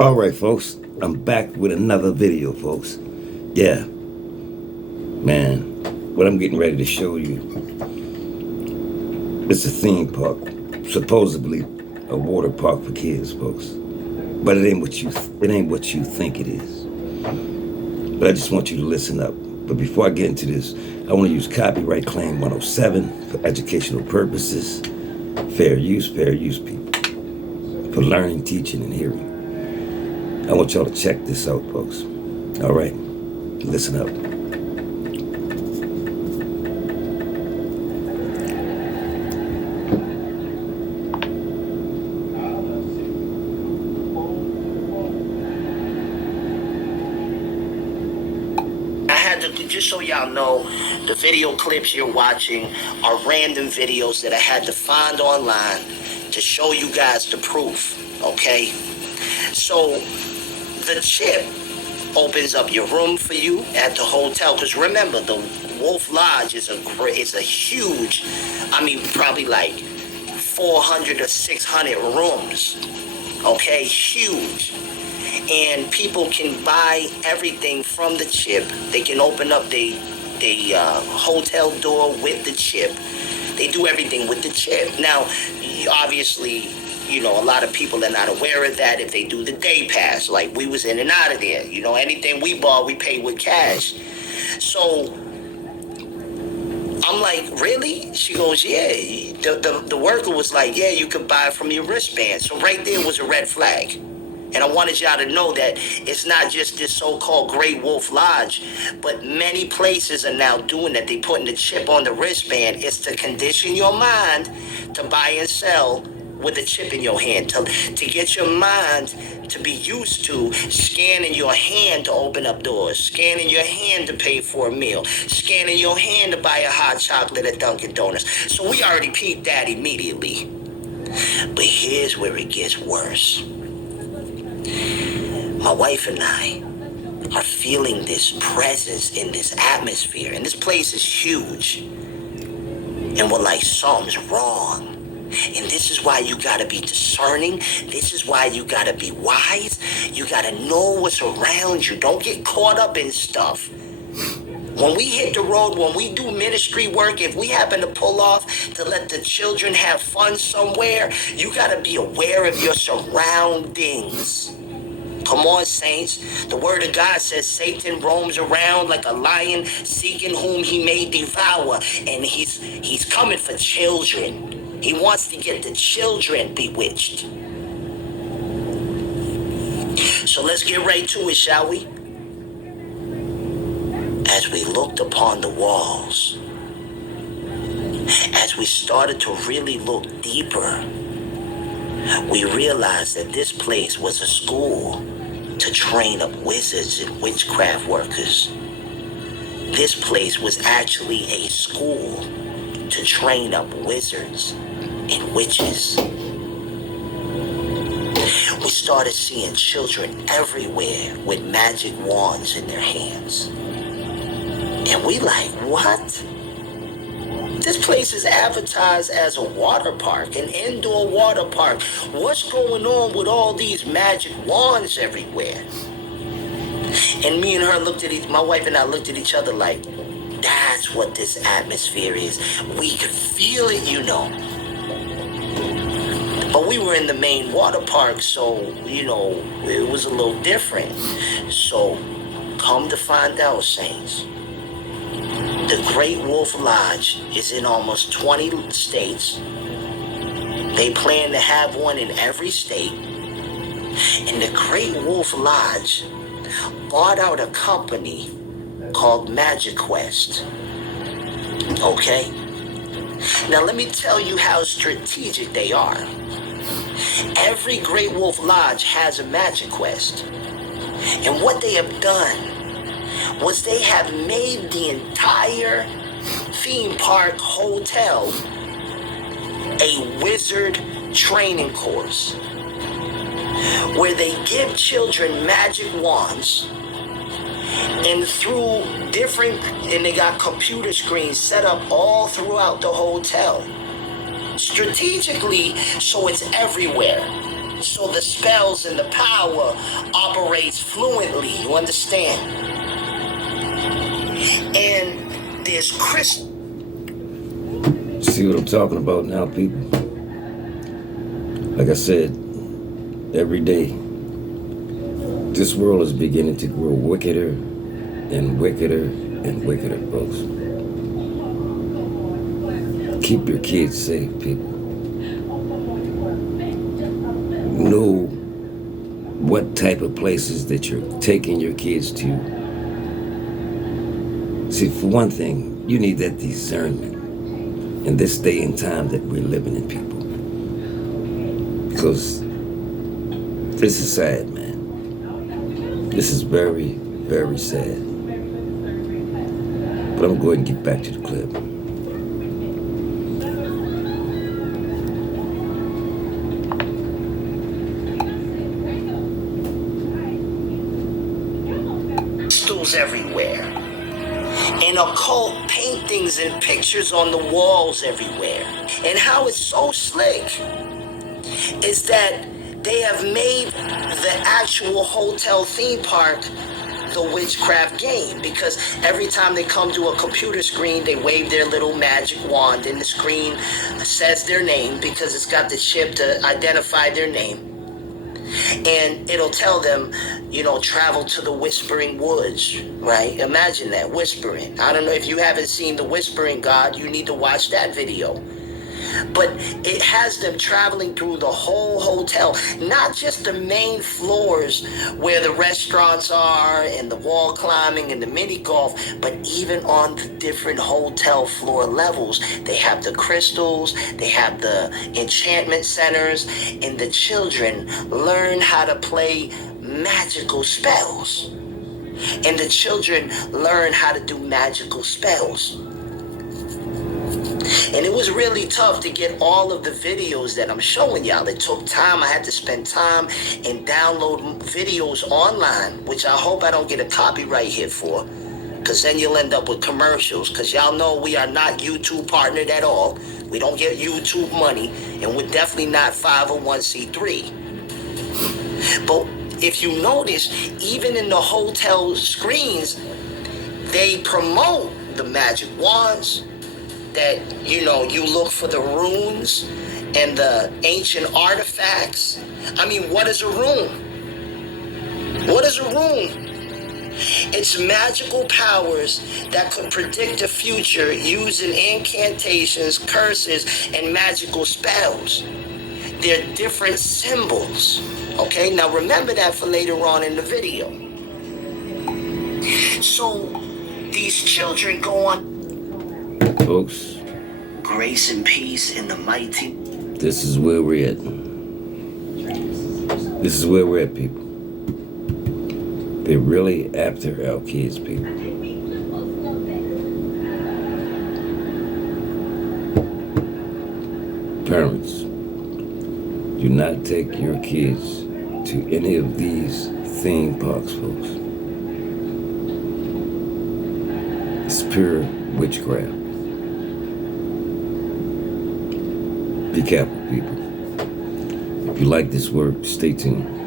Alright folks, I'm back with another video folks. Yeah, man, what I'm getting ready to show you, it's a theme park, supposedly a water park for kids folks. But it ain't what you think it is. But I just want you to listen up. But before I get into this, I want to use copyright claim 107 for educational purposes. Fair use people. For learning, teaching, and hearing. I want y'all to check this out, folks. All right, listen up. Just so y'all know, the video clips you're watching are random videos that I had to find online to show you guys the proof, okay? So, the chip opens up your room for you at the hotel, because remember, the Wolf Lodge is a huge, probably like 400 or 600 rooms, okay? Huge. And people can buy everything from the chip. They can open up the hotel door with the chip. They do everything with the chip. Now, obviously, a lot of people are not aware of that if they do the day pass. Like, we was in and out of there. Anything we bought, we paid with cash. So, I'm like, really? She goes, yeah. The worker was like, yeah, you could buy it from your wristband. So right there was a red flag. And I wanted y'all to know that it's not just this so-called Great Wolf Lodge, but many places are now doing that. They putting the chip on the wristband. It's to condition your mind to buy and sell with a chip in your hand, to get your mind to be used to scanning your hand to open up doors, scanning your hand to pay for a meal, scanning your hand to buy a hot chocolate at Dunkin' Donuts. So we already peeped that immediately. But here's where it gets worse. My wife and I are feeling this presence in this atmosphere, and this place is huge. And we're like, something's wrong. And this is why you gotta be discerning. This is why you gotta be wise. You gotta know what's around you. Don't get caught up in stuff. When we hit the road, when we do ministry work, if we happen to pull off to let the children have fun somewhere, you gotta be aware of your surroundings. Come on, saints. The word of God says Satan roams around like a lion seeking whom he may devour. And he's coming for children. He wants to get the children bewitched. So let's get right to it, shall we? As we looked upon the walls, as we started to really look deeper, we realized that this place was a school to train up wizards and witchcraft workers. This place was actually a school to train up wizards and witches. We started seeing children everywhere with magic wands in their hands. And we like, what? This place is advertised as a water park, an indoor water park. What's going on with all these magic wands everywhere? And me and her my wife and I looked at each other like, that's what this atmosphere is. We could feel it, But we were in the main water park, so, it was a little different. So, come to find out, saints, the Great Wolf Lodge is in almost 20 states. They plan to have one in every state. And the Great Wolf Lodge bought out a company called Magic Quest. Okay? Now let me tell you how strategic they are. Every Great Wolf Lodge has a Magic Quest. And what they have done was they have made the entire theme park hotel a wizard training course where they give children magic wands, and they got computer screens set up all throughout the hotel strategically so it's everywhere. So the spells and the power operates fluently, you understand? And there's crystal. See what I'm talking about now, people? Like I said, every day, this world is beginning to grow wickeder and wickeder and wickeder, folks. Keep your kids safe, people. Know what type of places that you're taking your kids to. See, for one thing, you need that discernment in this day and time that we're living in, people. Because this is sad, man. This is very, very sad. But I'm going to get back to the clip. Crystals everywhere. And occult paintings and pictures on the walls everywhere. And how it's so slick is that they have made the actual hotel theme park the witchcraft game, because every time they come to a computer screen, they wave their little magic wand and the screen says their name because it's got the chip to identify their name. And it'll tell them, you know, travel to the Whispering Woods, right? Imagine that, whispering. I don't know if you haven't seen The Whispering God, you need to watch that video. But it has them traveling through the whole hotel, not just the main floors where the restaurants are and the wall climbing and the mini golf, but even on the different hotel floor levels. They have the crystals, they have the enchantment centers, and the children learn how to play magical spells. And the children learn how to do magical spells. And it was really tough to get all of the videos that I'm showing y'all. It took time. I had to spend time and download videos online, which I hope I don't get a copyright hit for, because then you'll end up with commercials, because y'all know we are not YouTube partnered at all. We don't get YouTube money, and we're definitely not 501c3. But if you notice, even in the hotel screens, they promote the magic wands, that, you know, you look for the runes and the ancient artifacts. I mean, what is a rune? What is a rune? It's magical powers that could predict the future using incantations, curses, and magical spells. They're different symbols. Okay, now remember that for later on in the video. So these children go on. Folks, Grace and peace in the mighty. this is where we're at. This is where we're at, people. They're really after our kids, people. Parents, do not take your kids to any of these theme parks, folks. It's pure witchcraft. Be careful, people. If you like this work, stay tuned.